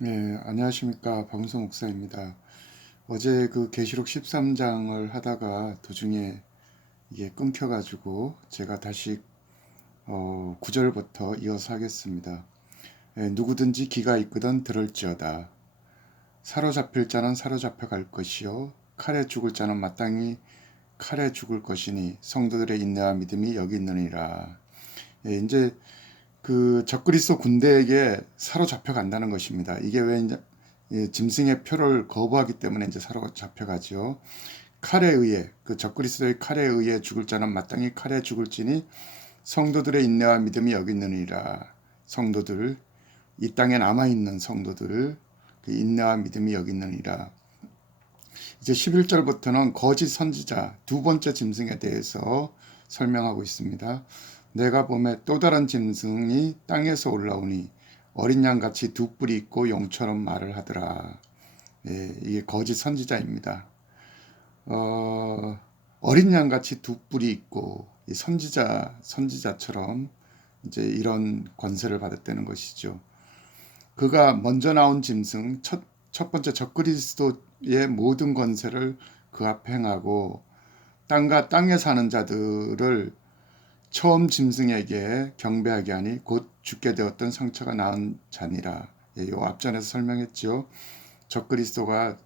네, 안녕하십니까. 박은성 목사입니다. 어제 그 계시록 13장을 하다가 도중에 이게 끊겨가지고 제가 다시 9절부터 이어서 하겠습니다. 누구든지 귀가 있거든 들을지어다. 사로잡힐 자는 사로잡혀 갈 것이요 칼에 죽을 자는 마땅히 칼에 죽을 것이니 성도들의 인내와 믿음이 여기 있느니라. 이제 그 적그리스도 군대에게 사로잡혀 간다는 것입니다. 이게 왜 이제 짐승의 표를 거부하기 때문에 이제 사로잡혀 가지요. 칼에 의해 그 적그리스도의 칼에 의해 죽을 자는 마땅히 칼에 죽을지니 성도들의 인내와 믿음이 여기 있느니라. 성도들 이 땅에 남아 있는 성도들 그 인내와 믿음이 여기 있느니라. 이제 11절부터는 거짓 선지자 두 번째 짐승에 대해서 설명하고 있습니다. 내가 보매 또 다른 짐승이 땅에서 올라오니 어린 양같이 두 뿔이 있고 용처럼 말을 하더라. 이게 거짓 선지자입니다. 어린 양같이 두 뿔이 있고 선지자처럼 이제 이런 권세를 받았다는 것이죠. 그가 먼저 나온 짐승 첫 번째 적그리스도의 모든 권세를 그 앞에 행하고 땅과 땅에 사는 자들을 처음 짐승에게 경배하게 하니 곧 죽게 되었던 상처가 나은 자니라. 요 앞전에서 설명했죠. 적그리스도가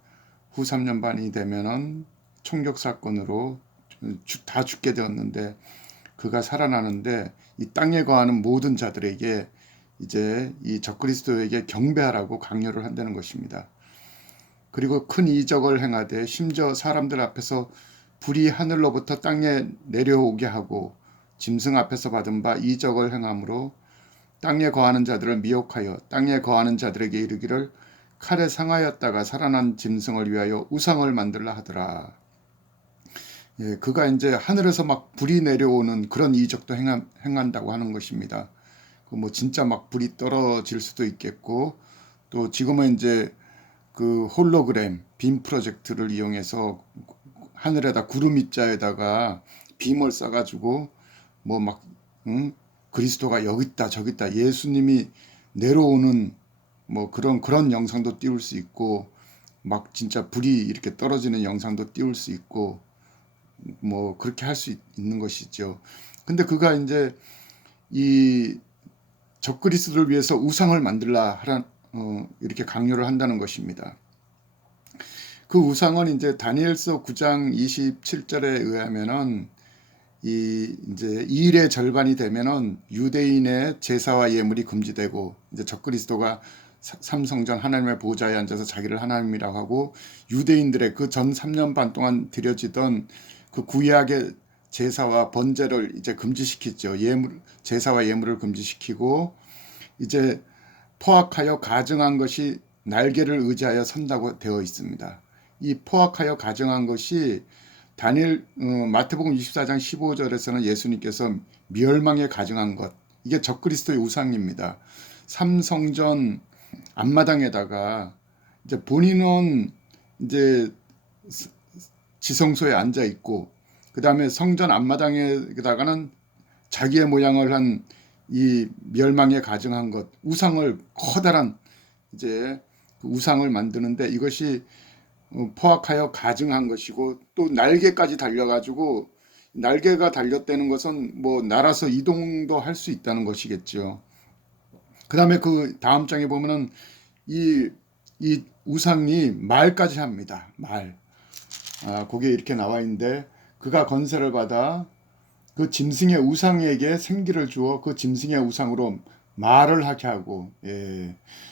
후 3년 반이 되면은 총격 사건으로 다 죽게 되었는데 그가 살아나는데 이 땅에 거하는 모든 자들에게 이제 이 적그리스도에게 경배하라고 강요를 한다는 것입니다. 그리고 큰 이적을 행하되 심지어 사람들 앞에서 불이 하늘로부터 땅에 내려오게 하고 짐승 앞에서 받은 바 이적을 행함으로 땅에 거하는 자들을 미혹하여 땅에 거하는 자들에게 이르기를 칼에 상하였다가 살아난 짐승을 위하여 우상을 만들라 하더라. 그가 이제 하늘에서 막 불이 내려오는 그런 이적도 행한다고 하는 것입니다. 뭐 진짜 막 불이 떨어질 수도 있겠고 또 지금은 이제 그 홀로그램 빔 프로젝트를 이용해서 하늘에다 구름 입자에다가 빔을 쏴가지고 뭐 막 그리스도가 여기 있다 저기 있다 예수님이 내려오는 뭐 그런 영상도 띄울 수 있고 막 진짜 불이 이렇게 떨어지는 영상도 띄울 수 있고 뭐 그렇게 할 수 있는 것이죠. 근데 그가 이제 이 적그리스도를 위해서 우상을 만들라 하란 이렇게 강요를 한다는 것입니다. 그 우상은 이제 다니엘서 9장 27절에 의하면은 이 이제 이 일의 절반이 되면은 유대인의 제사와 예물이 금지되고 이제 적그리스도가 삼성전 하나님의 보좌에 앉아서 자기를 하나님이라고 하고 유대인들의 그 전 3년 반 동안 드려지던 그 구약의 제사와 번제를 이제 금지시키죠. 제사와 예물을 금지시키고 이제 포악하여 가증한 것이 날개를 의지하여 선다고 되어 있습니다. 이 포악하여 가증한 것이 마태복음 24장 15절에서는 예수님께서 멸망에 가증한 것 이게 적그리스도의 우상입니다. 삼성전 앞마당에다가 이제 본인은 이제 지성소에 앉아 있고 그 다음에 성전 앞마당에다가는 자기의 모양을 한 이 멸망에 가증한 것 우상을 커다란 이제 그 우상을 만드는데 이것이 포악하여 가증한 것이고 또 날개까지 달려가지고 날개가 달렸다는 것은 뭐 날아서 이동도 할 수 있다는 것이겠죠. 그 다음에 그 다음 장에 보면은 이, 이 우상이 말까지 합니다. 말. 거기에 이렇게 나와 있는데 그가 건세를 받아 그 짐승의 우상에게 생기를 주어 그 짐승의 우상으로 말을 하게 하고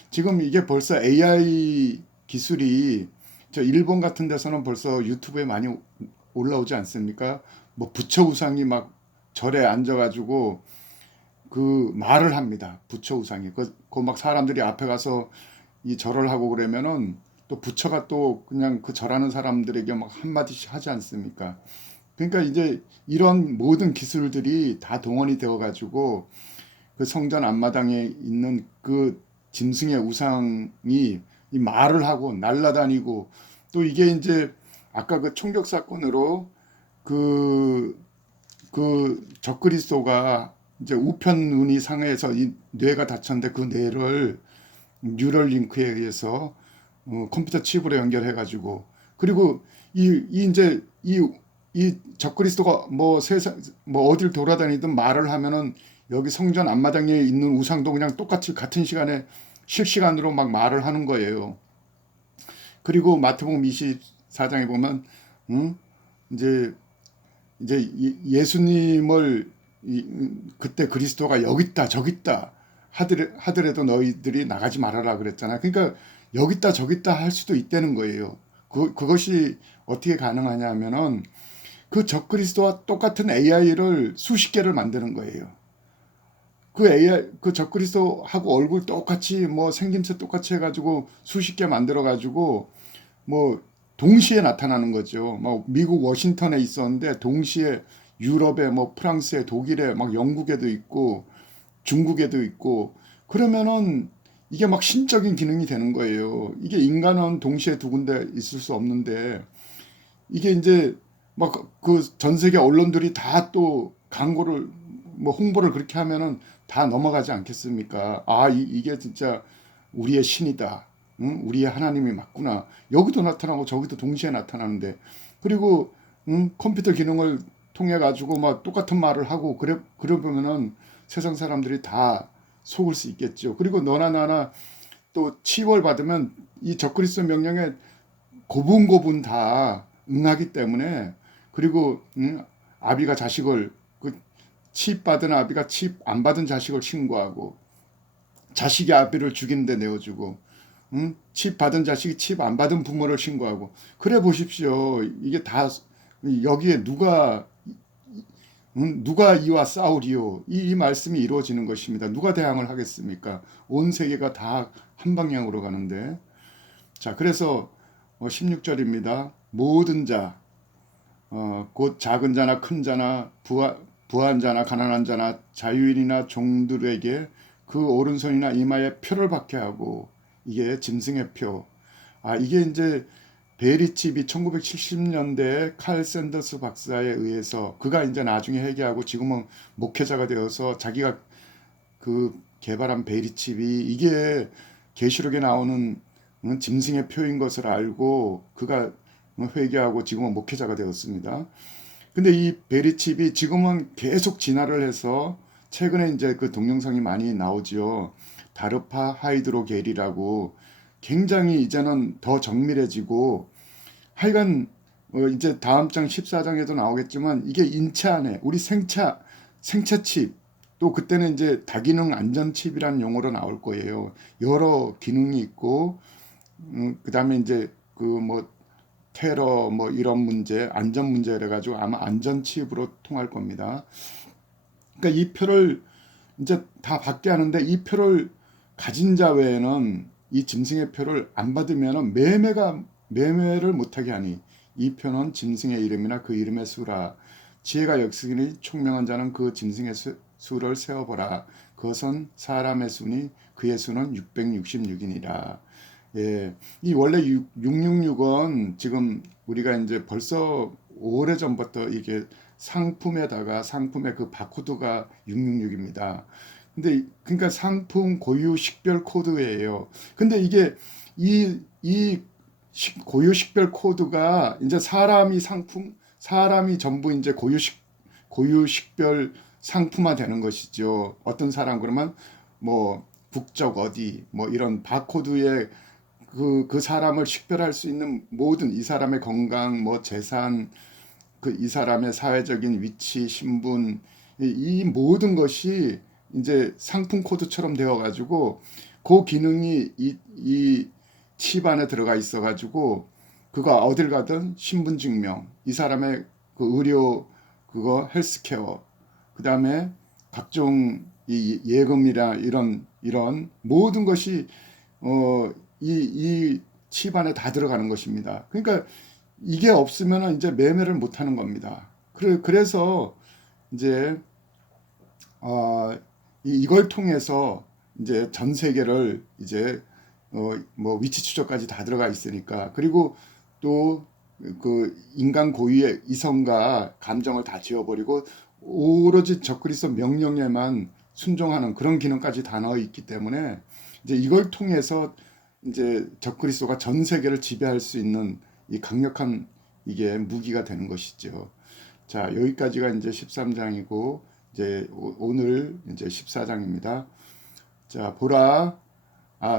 지금 이게 벌써 AI 기술이 저 일본 같은 데서는 벌써 유튜브에 많이 올라오지 않습니까? 뭐 부처 우상이 막 절에 앉아가지고 그 말을 합니다. 부처 우상이 그 막 사람들이 앞에 가서 이 절을 하고 그러면은 또 부처가 또 그냥 그 절하는 사람들에게 막 한마디씩 하지 않습니까? 그러니까 이제 이런 모든 기술들이 다 동원이 되어 가지고 그 성전 앞마당에 있는 그 짐승의 우상이 이 말을 하고 날아다니고 또 이게 이제 아까 그 총격 사건으로 그, 그 적그리스도가 이제 우편 눈이 상해서 이 뇌가 다쳤는데 그 뇌를 뉴럴 링크에 의해서 컴퓨터 칩으로 연결해 가지고, 그리고 이 적그리스도가 뭐 세상 뭐 어딜 돌아다니든 말을 하면은 여기 성전 앞마당에 있는 우상도 그냥 똑같이 같은 시간에 실시간으로 막 말을 하는 거예요. 그리고 마태복음 24장에 보면 음? 이제 예수님을 그때 그리스도가 여기 있다 저기 있다 하더라도 너희들이 나가지 말아라 그랬잖아. 그러니까 여기 있다 저기 있다 할 수도 있다는 거예요. 그것이 어떻게 가능하냐 하면은 그 적그리스도와 똑같은 AI를 수십 개를 만드는 거예요. 그 AI 그 적그리스도하고 얼굴 똑같이 뭐 생김새 똑같이 해가지고 수십 개 만들어가지고 뭐 동시에 나타나는 거죠. 뭐 미국 워싱턴에 있었는데 동시에 유럽에 뭐 프랑스에 독일에 막 영국에도 있고 중국에도 있고, 그러면은 이게 막 신적인 기능이 되는 거예요. 이게 인간은 동시에 두 군데 있을 수 없는데 이게 이제 막 그 전 세계 언론들이 다 또 광고를 뭐 홍보를 그렇게 하면은 다 넘어가지 않겠습니까? 아, 이게 진짜 우리의 신이다. 응? 우리의 하나님이 맞구나. 여기도 나타나고 저기도 동시에 나타나는데, 그리고 컴퓨터 기능을 통해 가지고 막 똑같은 말을 하고 그래 보면은 세상 사람들이 다 속을 수 있겠죠. 그리고 너나 나나 또 치월 받으면 이 적그리스도 명령에 고분고분 다 응하기 때문에, 그리고 아비가 자식을 칩 받은 아비가 칩 안 받은 자식을 신고하고 자식이 아비를 죽이는데 내어주고 칩 받은 자식이 칩 안 받은 부모를 신고하고, 그래 보십시오. 이게 다 여기에 누가 이와 싸우리요, 이 말씀이 이루어지는 것입니다. 누가 대항을 하겠습니까? 온 세계가 다 한 방향으로 가는데. 자, 그래서 16절입니다. 모든 자, 곧 작은 자나 큰 자나 부한 자나 가난한 자나 자유인이나 종들에게 그 오른손이나 이마에 표를 받게 하고, 이게 짐승의 표. 아, 이게 이제 베리칩이 1970년대 칼 샌더스 박사에 의해서, 그가 이제 나중에 회개하고 지금은 목회자가 되어서 자기가 그 개발한 베리칩이 이게 계시록에 나오는 짐승의 표인 것을 알고 그가 회개하고 지금은 목회자가 되었습니다. 근데 이 베리칩이 지금은 계속 진화를 해서 최근에 이제 그 동영상이 많이 나오지요. 다르파 하이드로겔이라고 굉장히 이제는 더 정밀해지고, 하여간 이제 다음 장 14장에도 나오겠지만 이게 인체 안에 우리 생체 칩, 또 그때는 이제 다기능 안전 칩이라는 용어로 나올 거예요. 여러 기능이 있고 그다음에 이제 그 뭐 테러 뭐 이런 문제, 안전 문제래 가지고 아마 안전 칩으로 통할 겁니다. 그러니까 이 표를 이제 다 받게 하는데, 이 표를 가진 자 외에는 이 짐승의 표를 안 받으면 매매를 못하게 하니, 이 표는 짐승의 이름이나 그 이름의 수라. 지혜가 역으니 총명한 자는 그 짐승의 수를 세어보라. 그것은 사람의 수니 그의 수는 666이니라. 예, 이 원래 666은 지금 우리가 이제 벌써 오래전부터 이게 상품의 그 바코드가 666입니다. 근데 그러니까 상품 고유 식별 코드예요. 근데 이게 이 고유 식별 코드가 이제 사람이 전부 이제 고유 식별 상품화 되는 것이죠. 어떤 사람 그러면 뭐 국적 어디 뭐 이런 바코드에 그 사람을 식별할 수 있는 모든, 이 사람의 건강, 뭐 재산, 그 이 사람의 사회적인 위치, 신분, 이 모든 것이 이제 상품 코드처럼 되어 가지고 그 기능이 이 칩 안에 들어가 있어 가지고 그가 어딜 가든 신분증명, 이 사람의 그 의료 그거 헬스케어, 그다음에 각종 이 예금이나 이런 모든 것이 이 칩 안에 다 들어가는 것입니다. 그러니까 이게 없으면 이제 매매를 못 하는 겁니다. 그래서 이제 이걸 통해서 이제 전 세계를 이제 뭐 위치 추적까지 다 들어가 있으니까, 그리고 또 그 인간 고유의 이성과 감정을 다 지워버리고 오로지 적그리스도 명령에만 순종하는 그런 기능까지 다 넣어 있기 때문에 이제 이걸 통해서 이제 적그리스도가 전 세계를 지배할 수 있는 이 강력한 이게 무기가 되는 것이죠. 자, 여기까지가 이제 13장이고 이제 오늘 이제 14장입니다. 자, 보라.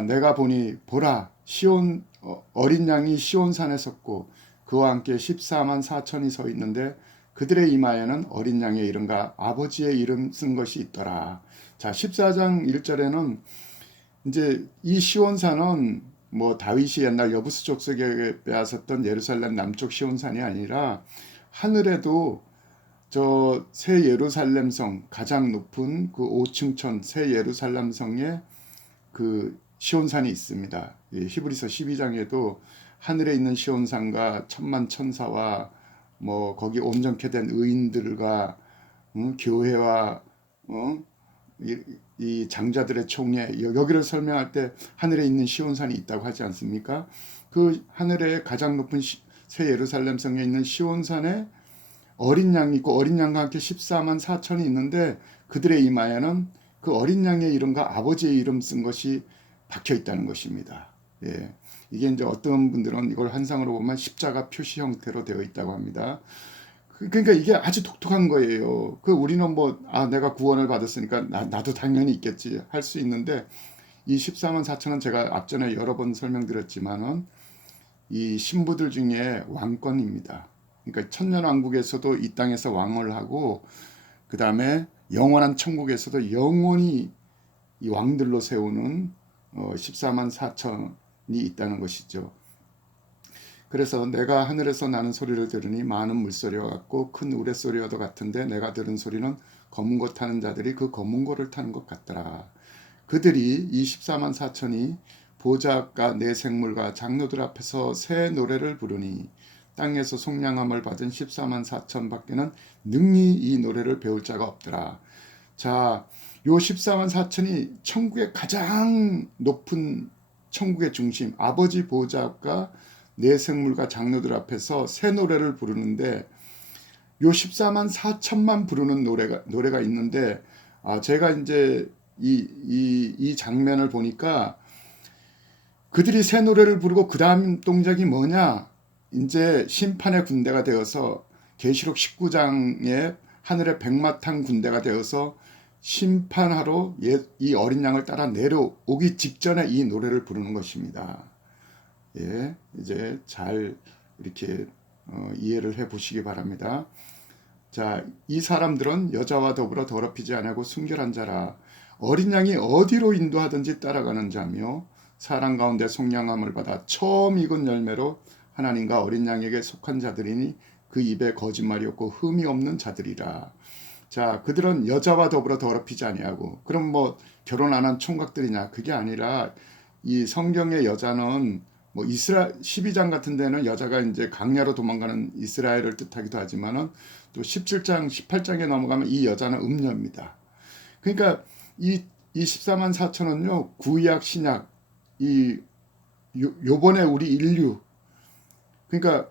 내가 보니 보라 시온 어린 양이 시온산에 섰고 그와 함께 14만 4천이 서 있는데 그들의 이마에는 어린 양의 이름과 아버지의 이름 쓴 것이 있더라. 자, 14장 1절에는 이제 이 시온산은 뭐 다윗이 옛날 여부스 족속에 빼앗았던 예루살렘 남쪽 시온산이 아니라 하늘에도 저 새 예루살렘성 가장 높은 그 5층천 새 예루살렘성에 그 시온산이 있습니다. 히브리서 12장에도 하늘에 있는 시온산과 천만 천사와 뭐 거기 온전케 된 의인들과 교회와 이 장자들의 총회 여기를 설명할 때 하늘에 있는 시온산이 있다고 하지 않습니까? 그 하늘의 가장 높은 새 예루살렘 성에 있는 시온산에 어린 양이 있고 어린 양과 함께 14만 4천이 있는데 그들의 이마에는 그 어린 양의 이름과 아버지의 이름 쓴 것이 박혀 있다는 것입니다. 예. 이게 이제 어떤 분들은 이걸 환상으로 보면 십자가 표시 형태로 되어 있다고 합니다. 그러니까 이게 아주 독특한 거예요. 우리는 뭐 내가 구원을 받았으니까 나도 당연히 있겠지 할 수 있는데 이 14만 4천은 제가 앞전에 여러 번 설명드렸지만은 이 신부들 중에 왕권입니다. 그러니까 천년왕국에서도 이 땅에서 왕을 하고 그 다음에 영원한 천국에서도 영원히 이 왕들로 세우는 14만 4천이 있다는 것이죠. 그래서 내가 하늘에서 나는 소리를 들으니 많은 물소리와 같고 큰 우레소리와도 같은데 내가 들은 소리는 검은 고 타는 자들이 그 검은 고를 타는 것 같더라. 그들이 이 14만 4천이 보좌과 네 생물과 장로들 앞에서 새 노래를 부르니 땅에서 속량함을 받은 14만 4천 밖에는 능히 이 노래를 배울 자가 없더라. 자, 요 14만 4천이 천국의 가장 높은 천국의 중심 아버지 보좌과 네 생물과 장로들 앞에서 새 노래를 부르는데 요 14만 4천만 부르는 노래가 있는데 제가 이제 이 장면을 보니까 그들이 새 노래를 부르고 그 다음 동작이 뭐냐? 이제 심판의 군대가 되어서 계시록 19장에 하늘의 백마탄 군대가 되어서 심판하러 이 어린 양을 따라 내려오기 직전에 이 노래를 부르는 것입니다. 예, 이제 잘 이렇게 이해를 해 보시기 바랍니다. 자, 이 사람들은 여자와 더불어 더럽히지 아니하고 순결한 자라. 어린 양이 어디로 인도하든지 따라가는 자며 사람 가운데 속량함을 받아 처음 익은 열매로 하나님과 어린 양에게 속한 자들이니 그 입에 거짓말이 없고 흠이 없는 자들이라. 자, 그들은 여자와 더불어 더럽히지 아니하고 그럼 뭐 결혼 안 한 총각들이냐? 그게 아니라 이 성경의 여자는 뭐 12장 같은 데는 여자가 이제 강야로 도망가는 이스라엘을 뜻하기도 하지만은 또 17장, 18장에 넘어가면 이 여자는 음녀입니다. 그러니까 이 14만 4천은요, 구약, 신약, 요번에 우리 인류, 그러니까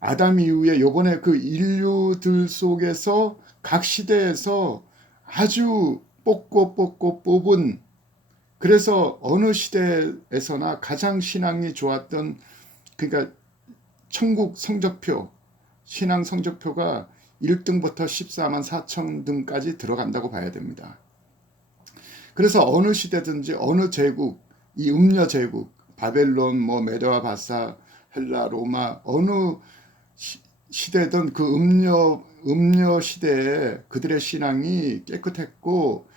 아담 이후에 요번에 그 인류들 속에서 각 시대에서 아주 뽑고 뽑은 그래서 어느 시대에서나 가장 신앙이 좋았던 그러니까 천국 성적표 신앙 성적표가 1등부터 14만 4천 등까지 들어간다고 봐야 됩니다. 그래서 어느 시대든지 어느 제국 이 음녀 제국 바벨론 뭐 메도와 바사 헬라 로마 어느 시대든 그 음녀 시대에 그들의 신앙이 깨끗했고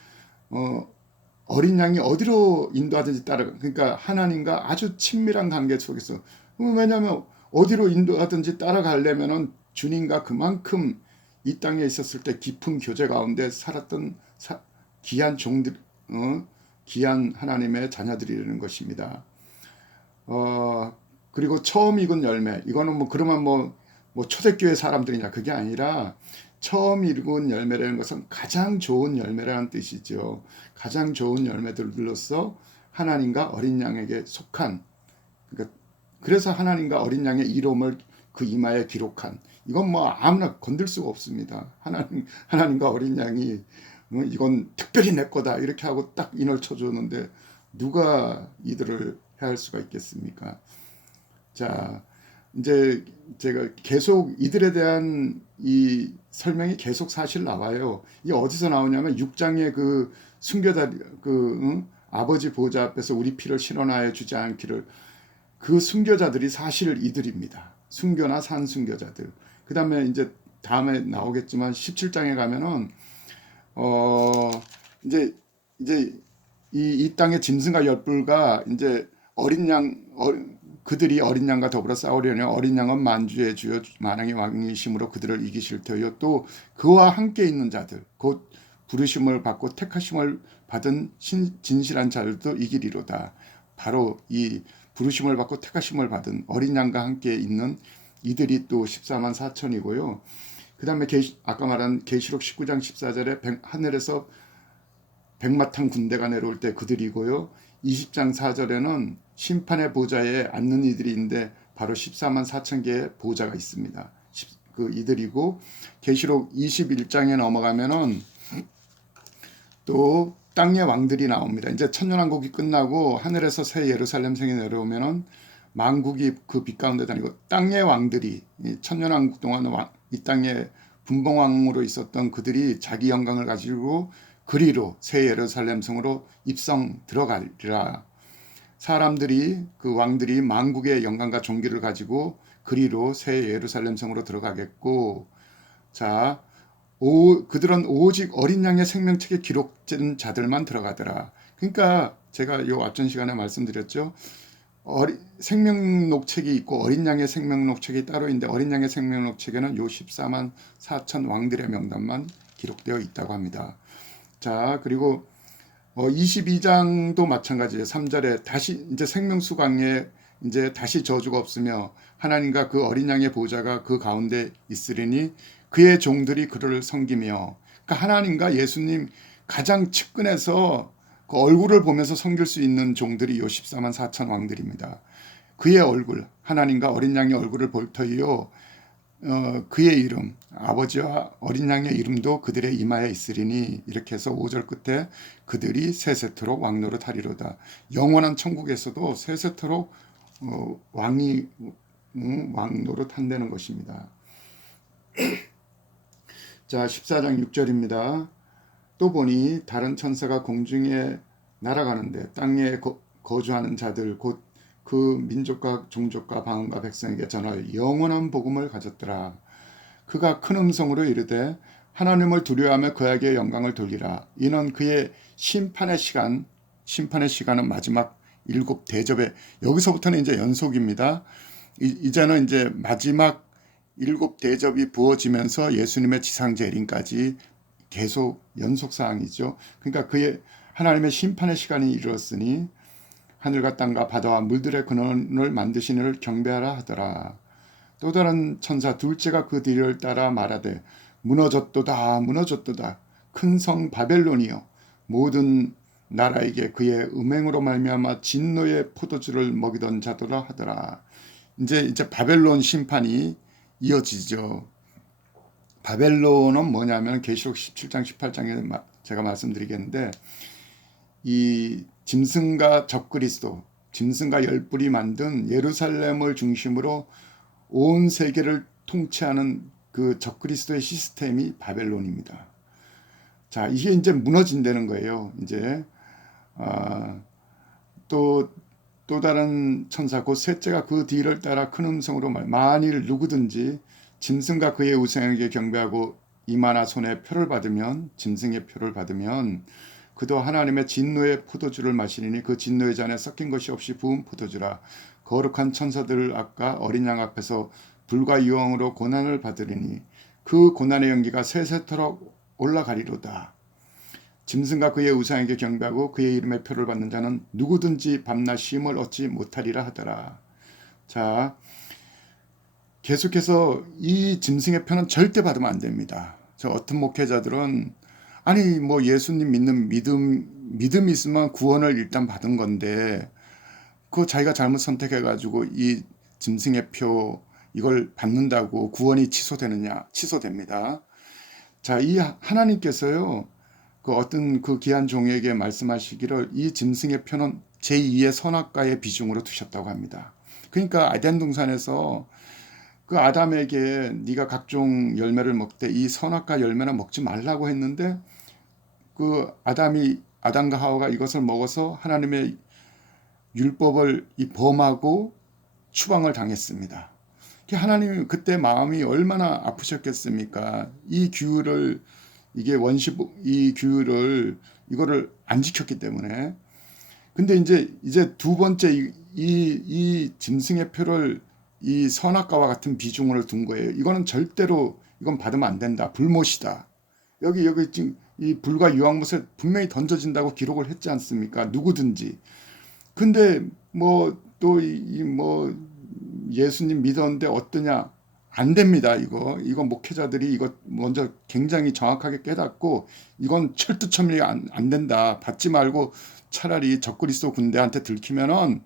어린 양이 어디로 인도하든지 따라가. 그러니까 하나님과 아주 친밀한 관계 속에서. 왜냐하면 어디로 인도하든지 따라가려면은 주님과 그만큼 이 땅에 있었을 때 깊은 교제 가운데 살았던 귀한 종들, 귀한 하나님의 자녀들이라는 것입니다. 그리고 처음 익은 열매. 이거는 뭐 그러면 뭐 초대교회 사람들이냐 그게 아니라 처음 익은 열매라는 것은 가장 좋은 열매라는 뜻이죠. 가장 좋은 열매들로서 하나님과 어린 양에게 속한 그래서 하나님과 어린 양의 이름을 그 이마에 기록한 이건 뭐 아무나 건들 수가 없습니다. 하나님과 어린 양이 이건 특별히 내 거다 이렇게 하고 딱 인을 쳐주는데 누가 이들을 해할 수가 있겠습니까? 자, 이제 제가 계속 이들에 대한 이 설명이 계속 사실 나와요. 이 어디서 나오냐면 6장의 그 순교자 아버지 보좌 앞에서 우리 피를 실어나여 주지 않기를, 그 순교자들이 사실 이들입니다. 순교나 산순교자들. 그 다음에 이제 다음에 나오겠지만 17장에 가면은 어 이제 이제 이 땅의 짐승과 열불과 이제 어린 양 그들이 어린 양과 더불어 싸우려니 어린 양은 만주의 주요 만왕의 왕이심으로 그들을 이기실 터요. 또 그와 함께 있는 자들 곧 부르심을 받고 택하심을 받은 진실한 자들도 이기리로다. 바로 이 부르심을 받고 택하심을 받은 어린 양과 함께 있는 이들이 또 14만 4천이고요. 그 다음에 아까 말한 계시록 19장 14절에 하늘에서 백마탄 군대가 내려올 때 그들이고요. 20장 4절에는 심판의 보좌에 앉는 이들인데 바로 14만 4천 개의 보좌가 있습니다. 그 이들이고, 계시록 21장에 넘어가면은 또 땅의 왕들이 나옵니다. 이제 천년왕국이 끝나고 하늘에서 새 예루살렘 성이 내려오면은 만국이 그 빛 가운데 다니고 땅의 왕들이 천년왕국 동안 이 땅에 분봉왕으로 있었던 그들이 자기 영광을 가지고 그리로 새 예루살렘 성으로 입성 들어가리라. 사람들이 그 왕들이 만국의 영광과 존귀를 가지고 그리로 새 예루살렘 성으로 들어가겠고, 자, 그들은 오직 어린 양의 생명책에 기록된 자들만 들어가더라. 그러니까 제가 요 앞전 시간에 말씀드렸죠. 생명록책이 있고 어린 양의 생명록책이 따로 있는데 어린 양의 생명록책에는 요 14만 4천 왕들의 명단만 기록되어 있다고 합니다. 자, 그리고 22장도 마찬가지예요. 3절에 다시 이제 생명수강에 이제 다시 저주가 없으며 하나님과 그 어린 양의 보좌가 그 가운데 있으리니 그의 종들이 그를 섬기며, 그러니까 하나님과 예수님 가장 측근에서 그 얼굴을 보면서 섬길 수 있는 종들이 요 14만 4천 왕들입니다. 그의 얼굴, 하나님과 어린 양의 얼굴을 볼 터이요 그의 이름, 아버지와 어린 양의 이름도 그들의 이마에 있으리니, 이렇게 해서 5절 끝에 그들이 세세토록 왕노릇 하리로다. 영원한 천국에서도 세세토록 왕이 왕노릇 한다는 것입니다. 자, 14장 6절입니다. 또 보니 다른 천사가 공중에 날아가는데 땅에 거주하는 자들 곧 그 민족과 종족과 방언과 백성에게 전할 영원한 복음을 가졌더라. 그가 큰 음성으로 이르되 하나님을 두려워하며 그에게 영광을 돌리라. 이는 그의 심판의 시간은 마지막 7 대접에, 여기서부터는 이제 연속입니다. 이제는 이제 마지막 7 대접이 부어지면서 예수님의 지상 재림까지 계속 연속 사항이죠. 그러니까 그의 하나님의 심판의 시간이 이르렀으니 하늘과 땅과 바다와 물들의 근원을 만드신 이를 경배하라 하더라. 또 다른 천사 둘째가 그 뒤를 따라 말하되 무너졌도다 무너졌도다 큰 성 바벨론이여 모든 나라에게 그의 음행으로 말미암아 진노의 포도주를 먹이던 자도라 하더라. 이제 바벨론 심판이 이어지죠. 바벨론은 뭐냐면 계시록 17장 18장에 제가 말씀드리겠는데, 이 짐승과 적그리스도, 짐승과 열불이 만든 예루살렘을 중심으로 온 세계를 통치하는 그 적그리스도의 시스템이 바벨론입니다. 자, 이게 이제 무너진다는 거예요. 이제 또 다른 천사 곧 셋째가 그 뒤를 따라 큰 음성으로 만일 누구든지 짐승과 그의 우상에게 경배하고 이마나 손에 표를 받으면, 짐승의 표를 받으면 그도 하나님의 진노의 포도주를 마시리니 그 진노의 잔에 섞인 것이 없이 부은 포도주라. 거룩한 천사들 앞과 어린 양 앞에서 불과 유황으로 고난을 받으리니 그 고난의 연기가 세세토록 올라가리로다. 짐승과 그의 우상에게 경배하고 그의 이름의 표를 받는 자는 누구든지 밤낮 쉼을 얻지 못하리라 하더라. 자, 계속해서 이 짐승의 표는 절대 받으면 안 됩니다. 저 어떤 목회자들은 아니 뭐 예수님 믿는 믿음이 있으면 구원을 일단 받은 건데 그 자기가 잘못 선택해가지고 이 짐승의 표 이걸 받는다고 구원이 취소되느냐? 취소됩니다. 자, 이 하나님께서요 그 어떤 그 귀한 종에게 말씀하시기를 이 짐승의 표는 제2의 선악과의 비중으로 두셨다고 합니다. 그러니까 아덴 동산에서 그 아담에게 네가 각종 열매를 먹되 이 선악과 열매는 먹지 말라고 했는데 그 아담과 하와가 이것을 먹어서 하나님의 율법을 범하고 추방을 당했습니다. 하나님이 그때 마음이 얼마나 아프셨겠습니까? 이 규율을 이게 이 규율을 이거를 안 지켰기 때문에. 근데 이제 두 번째 이 짐승의 표를 이 선악과와 같은 비중으로 둔 거예요. 이거는 절대로 이건 받으면 안 된다. 불못이다. 여기 지금 이 불과 유황못에 분명히 던져진다고 기록을 했지 않습니까? 누구든지. 근데 뭐 또 뭐 예수님 믿었는데 어떠냐? 안 됩니다. 이거 목회자들이 이거 먼저 굉장히 정확하게 깨닫고 이건 철두철미 안 된다. 받지 말고 차라리 적그리스도 군대한테 들키면은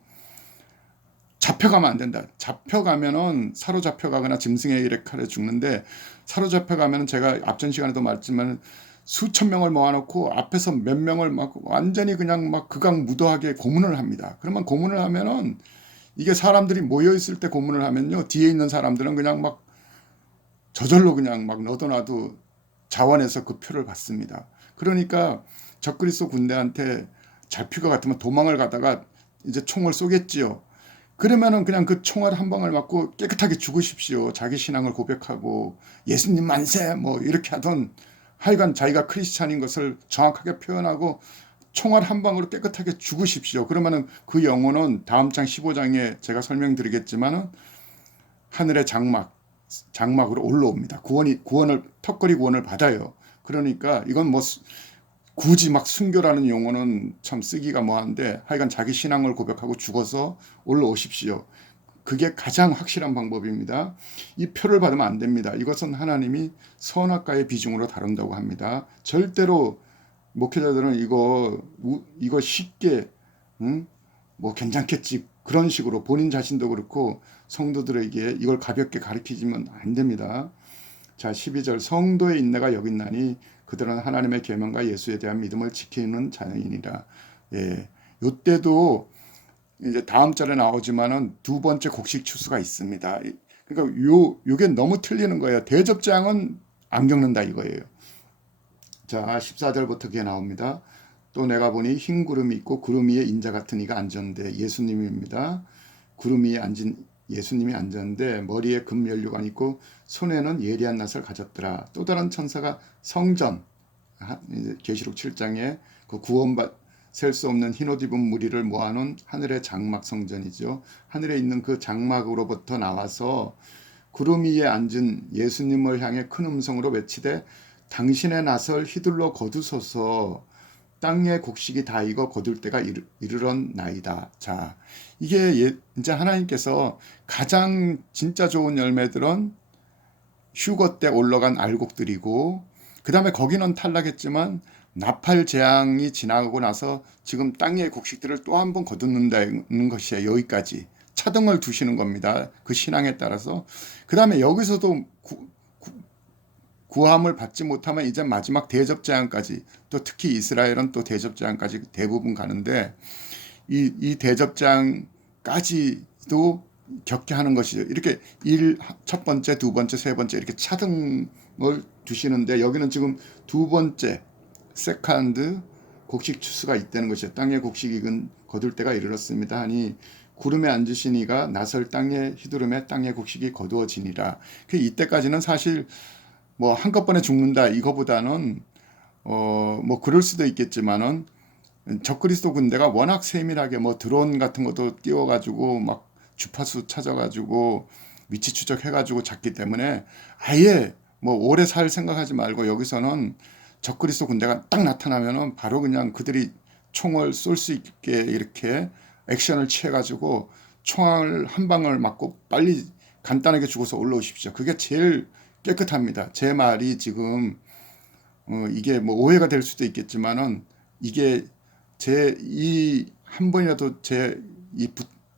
잡혀가면 안 된다. 잡혀가면은 사로잡혀가거나 짐승의 일에 칼에 죽는데 사로잡혀가면은 제가 앞전 시간에도 말했지만 수천 명을 모아놓고 앞에서 몇 명을 막 완전히 그냥 막 극악무도하게 고문을 합니다. 그러면 고문을 하면은 이게 사람들이 모여 있을 때 고문을 하면요 뒤에 있는 사람들은 그냥 막 저절로 그냥 막 너도나도 자원해서 그 표를 받습니다. 그러니까 적그리스도 군대한테 잡힐 것 같으면 도망을 가다가 이제 총을 쏘겠지요. 그러면은 그냥 그 총알 한 방을 맞고 깨끗하게 죽으십시오. 자기 신앙을 고백하고 예수님 만세 뭐 이렇게 하던 하여간 자기가 크리스찬인 것을 정확하게 표현하고 총알 한 방으로 깨끗하게 죽으십시오. 그러면은 그 영혼은 다음 장 15장에 제가 설명드리겠지만은 하늘의 장막으로 올라옵니다. 턱걸이 구원을 받아요. 그러니까 이건 뭐 굳이 막 순교라는 용어는 참 쓰기가 뭐한데 하여간 자기 신앙을 고백하고 죽어서 올라오십시오. 그게 가장 확실한 방법입니다. 이 표를 받으면 안 됩니다. 이것은 하나님이 선악과의 비중으로 다룬다고 합니다. 절대로 목회자들은 이거 쉽게 뭐 괜찮겠지 그런 식으로 본인 자신도 그렇고 성도들에게 이걸 가볍게 가르치지면 안 됩니다. 자, 12절 성도의 인내가 여기 있나니 그들은 하나님의 계명과 예수에 대한 믿음을 지키는 자녀이니라. 예. 요때도 이제 다음 절에 나오지만은 두 번째 곡식 추수가 있습니다. 그러니까 요게 너무 틀리는 거예요. 대접장은 안 겪는다 이거예요. 자, 14절부터 그게 나옵니다. 또 내가 보니 흰 구름이 있고 구름 위에 인자 같은 이가 앉았는데 예수님입니다. 구름 위에 앉은 예수님이 앉았는데 머리에 금면류관이 있고 손에는 예리한 낫을 가졌더라. 또 다른 천사가 성전 계시록 7장에 그 구원받 셀 수 없는 흰옷 입은 무리를 모아놓은 하늘의 장막 성전이죠. 하늘에 있는 그 장막으로부터 나와서 구름 위에 앉은 예수님을 향해 큰 음성으로 외치되 당신의 낫을 휘둘러 거두소서 땅의 곡식이 다 익어 거둘 때가 이르렀나이다. 자, 이게 이제 하나님께서 가장 진짜 좋은 열매들은 휴거 때 올라간 알곡들이고 그 다음에 거기는 탈락했지만 나팔 재앙이 지나고 나서 지금 땅의 곡식들을 또 한 번 거둔다는 것이에요. 여기까지 차등을 두시는 겁니다. 그 신앙에 따라서. 그 다음에 여기서도 구함을 받지 못하면 이제 마지막 대접재앙까지 또 특히 이스라엘은 또 대접재앙까지 대부분 가는데 이 대접재앙까지도 겪게 하는 것이죠. 이렇게 첫 번째, 두 번째, 세 번째 이렇게 차등을 두시는데 여기는 지금 두 번째 세컨드 곡식 추수가 있다는 것이죠. 땅의 곡식 익은 거둘 때가 이르렀습니다 하니 구름에 앉으시니가 나설 땅에 휘두름에 땅의 곡식이 거두어지니라. 이때까지는 사실 뭐 한꺼번에 죽는다 이거보다는 뭐 그럴 수도 있겠지만은 적그리스도 군대가 워낙 세밀하게 뭐 드론 같은 것도 띄워가지고 막 주파수 찾아가지고 위치 추적해가지고 잡기 때문에 아예 뭐 오래 살 생각하지 말고 여기서는 적그리스도 군대가 딱 나타나면은 바로 그냥 그들이 총을 쏠 수 있게 이렇게 액션을 취해가지고 총알 한 방을 맞고 빨리 간단하게 죽어서 올라오십시오. 그게 제일 깨끗합니다. 제 말이 지금 이게 뭐 오해가 될 수도 있겠지만은 이게 제 이 한 번이라도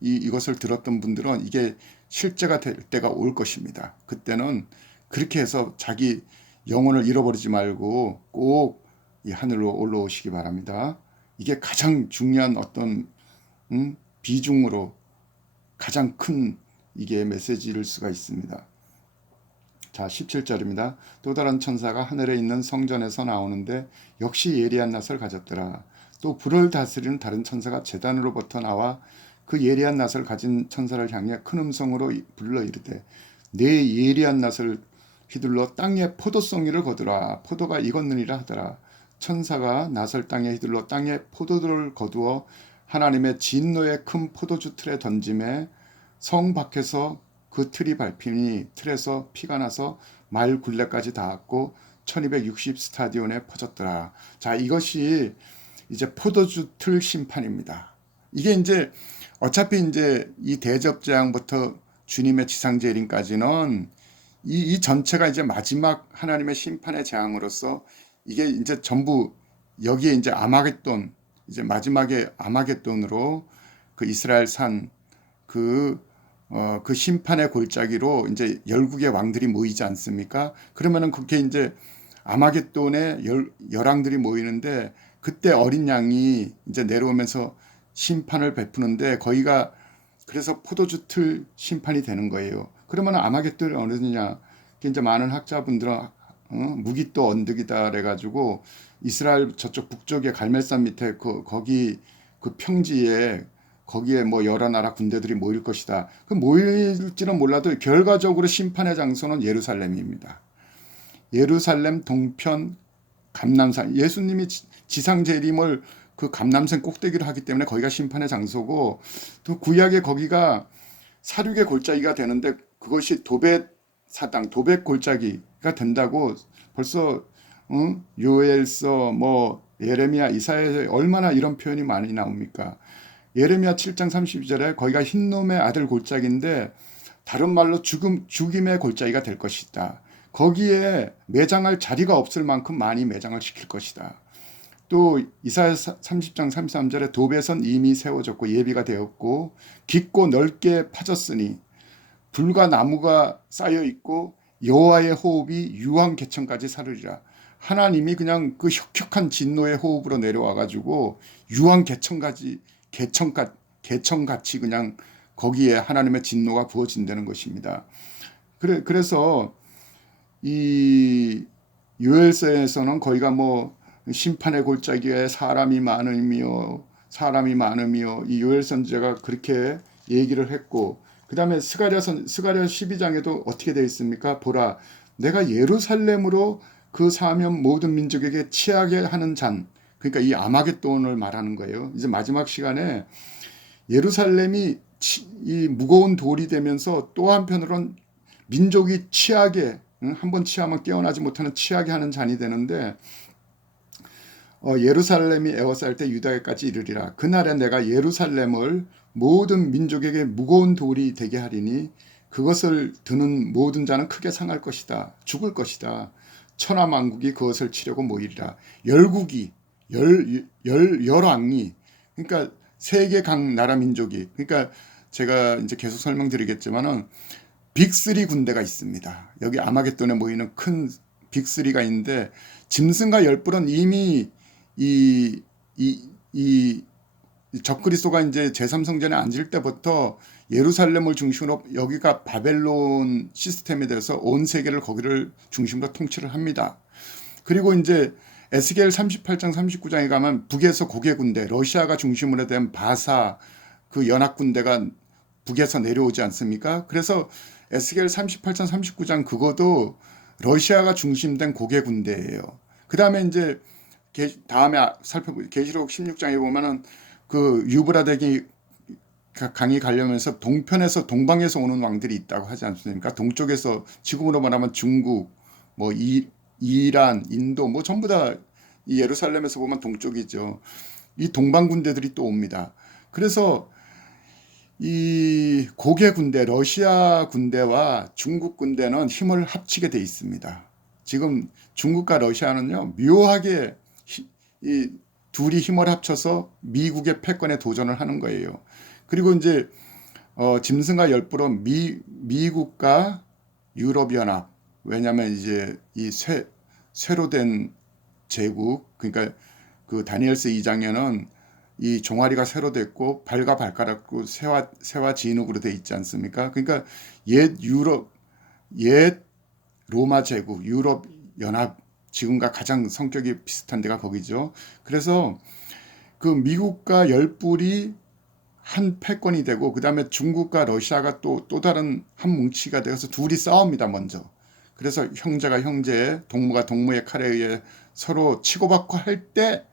이것을 들었던 분들은 이게 실제가 될 때가 올 것입니다. 그때는 그렇게 해서 자기 영혼을 잃어버리지 말고 꼭 이 하늘로 올라오시기 바랍니다. 이게 가장 중요한 어떤 비중으로 가장 큰 이게 메시지일 수가 있습니다. 자, 17절입니다. 또 다른 천사가 하늘에 있는 성전에서 나오는데 역시 예리한 낫을 가졌더라. 또 불을 다스리는 다른 천사가 제단으로부터 나와 그 예리한 낫을 가진 천사를 향해 큰 음성으로 불러 이르되 내 예리한 낫을 휘둘러 땅에 포도송이를 거두라. 포도가 익었느니라 하더라. 천사가 낫을 땅에 휘둘러 땅에 포도들을 거두어 하나님의 진노의 큰 포도주 틀에 던짐에 성 밖에서 그 틀이 밟히니 틀에서 피가 나서 마을 굴레까지 닿았고 1260 스타디온에 퍼졌더라. 자, 이것이 이제 포도주 틀 심판입니다. 이게 이제 어차피 이제 이 대접재앙부터 주님의 지상재림까지는 이 전체가 이제 마지막 하나님의 심판의 재앙으로서 이게 이제 전부 여기에 이제 아마겟돈, 이제 마지막에 아마겟돈으로 그 이스라엘 산 그 심판의 골짜기로 이제 열국의 왕들이 모이지 않습니까? 그러면은 그게 이제 아마겟돈에 열왕들이 모이는데 그때 어린 양이 이제 내려오면서 심판을 베푸는데 거기가 그래서 포도주 틀 심판이 되는 거예요. 그러면 아마겟돈이 어느냐? 이제 많은 학자분들은 무기또 언덕이다 그래가지고 이스라엘 저쪽 북쪽에 갈멜산 밑에 거기 그 평지에 거기에 뭐 여러 나라 군대들이 모일 것이다. 그 모일지는 몰라도 결과적으로 심판의 장소는 예루살렘입니다. 예루살렘 동편 감람산. 예수님이 지상 재림을 그 감람산 꼭대기로 하기 때문에 거기가 심판의 장소고 또 구약에 거기가 사륙의 골짜기가 되는데 그것이 도벳 사당, 도벳 골짜기가 된다고 벌써 요엘서 뭐 예레미야, 이사야에 얼마나 이런 표현이 많이 나옵니까? 예레미야 7장 32절에 거기가 흰놈의 아들 골짜기인데 다른 말로 죽임의 골짜기가 될 것이다. 거기에 매장할 자리가 없을 만큼 많이 매장을 시킬 것이다. 또 이사야 30장 33절에 도벳은 이미 세워졌고 예비가 되었고 깊고 넓게 파졌으니 불과 나무가 쌓여 있고 여호와의 호흡이 유황 개천까지 사르리라. 하나님이 그냥 그 혁혁한 진노의 호흡으로 내려와 가지고 유황 개천같이 그냥 거기에 하나님의 진노가 부어진다는 것입니다. 그래서 이 요엘서에서는 거기가 뭐 심판의 골짜기에 사람이 많으며 이 요엘 선지자가 그렇게 얘기를 했고 그 다음에 스가랴 12장에도 어떻게 되어 있습니까? 보라 내가 예루살렘으로 그 사면 모든 민족에게 취하게 하는 잔, 그러니까 이 아마겟돈을 말하는 거예요. 이제 마지막 시간에 예루살렘이 이 무거운 돌이 되면서 또 한편으로는 민족이 취하게 한번 취하면 깨어나지 못하는 취하게 하는 잔이 되는데 예루살렘이 에워쌀 때 유다에까지 이르리라. 그날에 내가 예루살렘을 모든 민족에게 무거운 돌이 되게 하리니 그것을 드는 모든 자는 크게 상할 것이다. 죽을 것이다. 천하만국이 그것을 치려고 모이리라. 열국이 열왕이 그러니까 세계 각 나라 민족이 그러니까 제가 이제 계속 설명드리겠지만은 빅3 군대가 있습니다. 여기 아마겟돈에 모이는 큰 빅3가 있는데 짐승과 열불은 이미 이 적그리스도가 이제 제3성전에 앉을 때부터 예루살렘을 중심으로 여기가 바벨론 시스템에 대해서 온 세계를 거기를 중심으로 통치를 합니다. 그리고 이제 에스겔 38장 39장에 가면 북에서 고개 군대, 러시아가 중심으로 된 바사 그 연합 군대가 북에서 내려오지 않습니까? 그래서 에스겔 38장 39장 그것도 러시아가 중심된 고개 군대예요. 그 다음에 이제 다음에 살펴볼 계시록 16장에 보면은 그 유브라데기 강이 가려면서 동편에서 동방에서 오는 왕들이 있다고 하지 않습니까? 동쪽에서 지금으로 말하면 중국, 뭐 이란, 인도 뭐 전부 다 이 예루살렘에서 보면 동쪽이죠. 이 동방 군대들이 또 옵니다. 그래서 이 고개 군대, 러시아 군대와 중국 군대는 힘을 합치게 돼 있습니다. 지금 중국과 러시아는요 묘하게 이 둘이 힘을 합쳐서 미국의 패권에 도전을 하는 거예요. 그리고 이제 짐승과 열불로 미국과 유럽연합, 왜냐하면 이제 이 새로 된 제국, 그러니까 그 다니엘서 2장에는 이 종아리가 새로 됐고 발과 발가락도 새와 진흙으로 돼 있지 않습니까? 그러니까 옛 로마 제국, 유럽 연합 지금과 가장 성격이 비슷한 데가 거기죠. 그래서 그 미국과 열불이 한 패권이 되고 그다음에 중국과 러시아가 또 다른 한 뭉치가 되어서 둘이 싸웁니다, 먼저. 그래서 형제가 형제, 동무가 동무의 칼에 의해 서로 치고받고 할 때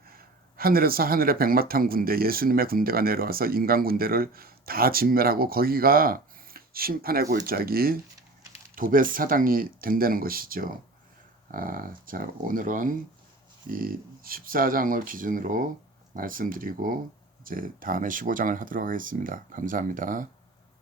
하늘에서 하늘의 백마탄 군대, 예수님의 군대가 내려와서 인간 군대를 다 진멸하고 거기가 심판의 골짜기 도벳 사당이 된다는 것이죠. 자, 오늘은 이 14장을 기준으로 말씀드리고 이제 다음에 15장을 하도록 하겠습니다. 감사합니다.